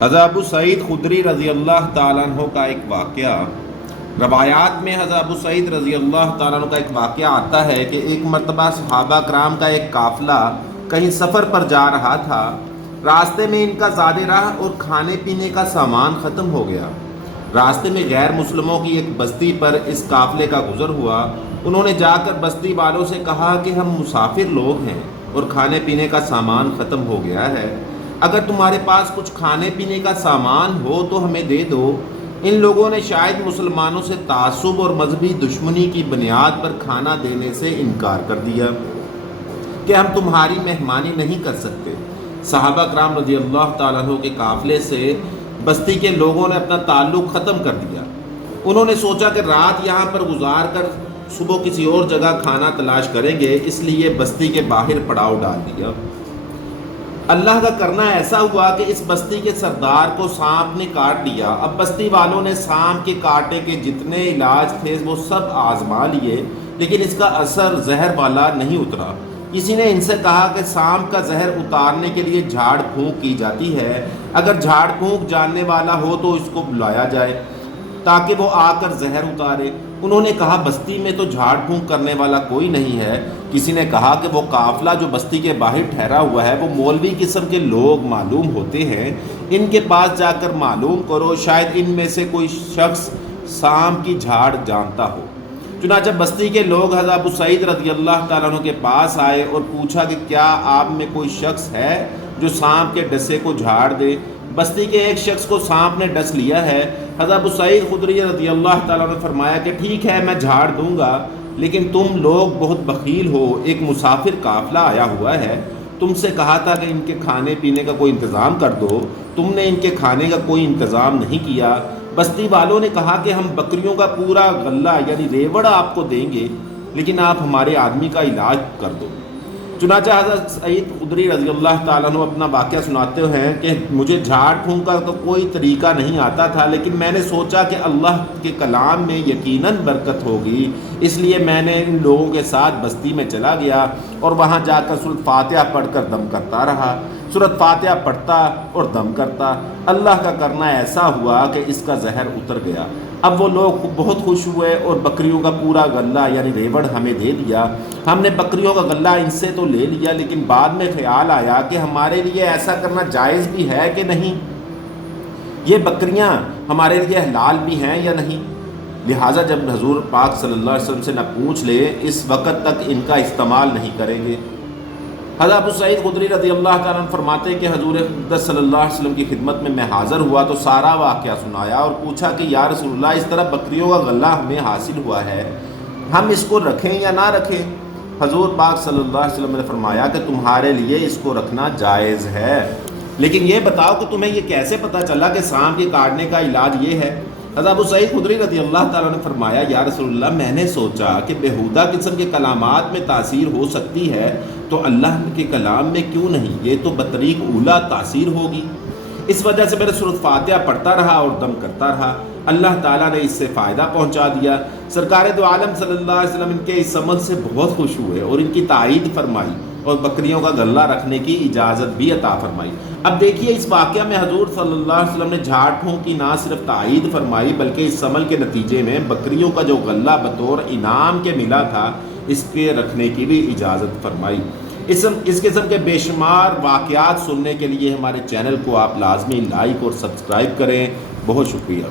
حضرت ابو سعید خدری رضی اللہ تعالیٰ عنہ کا ایک واقعہ روایات میں حضرت ابو سعید رضی اللہ تعالیٰ عنہ کا ایک واقعہ آتا ہے کہ ایک مرتبہ صحابہ کرام کا ایک قافلہ کہیں سفر پر جا رہا تھا۔ راستے میں ان کا زاد راہ اور کھانے پینے کا سامان ختم ہو گیا۔ راستے میں غیر مسلموں کی ایک بستی پر اس قافلے کا گزر ہوا۔ انہوں نے جا کر بستی والوں سے کہا کہ ہم مسافر لوگ ہیں اور کھانے پینے کا سامان ختم ہو گیا ہے، اگر تمہارے پاس کچھ کھانے پینے کا سامان ہو تو ہمیں دے دو۔ ان لوگوں نے شاید مسلمانوں سے تعصب اور مذہبی دشمنی کی بنیاد پر کھانا دینے سے انکار کر دیا کہ ہم تمہاری مہمانی نہیں کر سکتے۔ صحابہ کرام رضی اللہ تعالیٰ عنہ کے قافلے سے بستی کے لوگوں نے اپنا تعلق ختم کر دیا۔ انہوں نے سوچا کہ رات یہاں پر گزار کر صبح کسی اور جگہ کھانا تلاش کریں گے، اس لیے بستی کے باہر پڑاؤ ڈال دیا۔ اللہ کا کرنا ایسا ہوا کہ اس بستی کے سردار کو سانپ نے کاٹ لیا۔ اب بستی والوں نے سانپ کے کاٹے کے جتنے علاج تھے وہ سب آزما لیے، لیکن اس کا اثر زہر والا نہیں اترا۔ کسی نے ان سے کہا کہ سانپ کا زہر اتارنے کے لیے جھاڑ پھونک کی جاتی ہے، اگر جھاڑ پھونک جاننے والا ہو تو اس کو بلایا جائے تاکہ وہ آ کر زہر اتارے۔ انہوں نے کہا بستی میں تو جھاڑ پھونک کرنے والا کوئی نہیں ہے۔ کسی نے کہا کہ وہ قافلہ جو بستی کے باہر ٹھہرا ہوا ہے وہ مولوی قسم کے لوگ معلوم ہوتے ہیں، ان کے پاس جا کر معلوم کرو، شاید ان میں سے کوئی شخص سانپ کی جھاڑ جانتا ہو۔ چنانچہ بستی کے لوگ حضرت ابو سعید رضی اللہ تعالیٰ عنہ کے پاس آئے اور پوچھا کہ کیا آپ میں کوئی شخص ہے جو سانپ کے ڈسے کو جھاڑ دے؟ بستی کے ایک شخص کو سانپ نے ڈس لیا ہے۔ حضرت ابو سعید خدری رضی اللہ تعالیٰ نے فرمایا کہ ٹھیک ہے، میں جھاڑ دوں گا، لیکن تم لوگ بہت بخیل ہو، ایک مسافر قافلہ آیا ہوا ہے، تم سے کہا تھا کہ ان کے کھانے پینے کا کوئی انتظام کر دو، تم نے ان کے کھانے کا کوئی انتظام نہیں کیا۔ بستی والوں نے کہا کہ ہم بکریوں کا پورا غلہ یعنی ریوڑ آپ کو دیں گے، لیکن آپ ہمارے آدمی کا علاج کر دو۔ چنانچہ حضرت سعید خدری رضی اللہ تعالیٰ عنہ اپنا واقعہ سناتے ہیں کہ مجھے جھاڑ پھونک کا تو کوئی طریقہ نہیں آتا تھا، لیکن میں نے سوچا کہ اللہ کے کلام میں یقیناً برکت ہوگی، اس لیے میں نے ان لوگوں کے ساتھ بستی میں چلا گیا اور وہاں جا کر سورۃ فاتحہ پڑھ کر دم کرتا رہا۔ سورۃ فاتحہ پڑھتا اور دم کرتا۔ اللہ کا کرنا ایسا ہوا کہ اس کا زہر اتر گیا۔ اب وہ لوگ بہت خوش ہوئے اور بکریوں کا پورا غلہ یعنی ریوڑ ہمیں دے دیا۔ ہم نے بکریوں کا غلہ ان سے تو لے لیا، لیکن بعد میں خیال آیا کہ ہمارے لیے ایسا کرنا جائز بھی ہے کہ نہیں، یہ بکریاں ہمارے لیے حلال بھی ہیں یا نہیں، لہٰذا جب حضور پاک صلی اللہ علیہ وسلم سے نہ پوچھ لے اس وقت تک ان کا استعمال نہیں کریں گے۔ حضرت ابو سعید خدری رضی اللہ تعالیٰ عنہ فرماتے ہیں کہ حضور اقدس صلی اللہ علیہ وسلم کی خدمت میں حاضر ہوا تو سارا واقعہ سنایا اور پوچھا کہ یا رسول اللہ، اس طرح بکریوں کا غلہ ہمیں حاصل ہوا ہے، ہم اس کو رکھیں یا نہ رکھیں؟ حضور پاک صلی اللہ علیہ وسلم نے فرمایا کہ تمہارے لیے اس کو رکھنا جائز ہے، لیکن یہ بتاؤ کہ تمہیں یہ کیسے پتہ چلا کہ سانپ کے کاٹنے کا علاج یہ ہے؟ حضرت ابو سعید خدری رضی اللہ تعالیٰ نے فرمایا یا رسول اللہ، میں نے سوچا کہ بیہودہ قسم کے کلامات میں تاثیر ہو سکتی ہے تو اللہ کے کلام میں کیوں نہیں، یہ تو بطریق اولا تاثیر ہوگی۔ اس وجہ سے میں نے سورۃ فاتحہ پڑھتا رہا اور دم کرتا رہا، اللہ تعالیٰ نے اس سے فائدہ پہنچا دیا۔ سرکار دو عالم صلی اللہ علیہ وسلم ان کے اس عمل سے بہت خوش ہوئے اور ان کی تائید فرمائی اور بکریوں کا غلہ رکھنے کی اجازت بھی عطا فرمائی۔ اب دیکھیے اس واقعہ میں حضور صلی اللہ علیہ وسلم نے جھاڑ پھونک کی نہ صرف تائید فرمائی بلکہ اس عمل کے نتیجے میں بکریوں کا جو غلہ بطور انعام کے ملا تھا اس کے رکھنے کی بھی اجازت فرمائی۔ اس قسم کے بے شمار واقعات سننے کے لیے ہمارے چینل کو آپ لازمی لائک اور سبسکرائب کریں۔ بہت شکریہ۔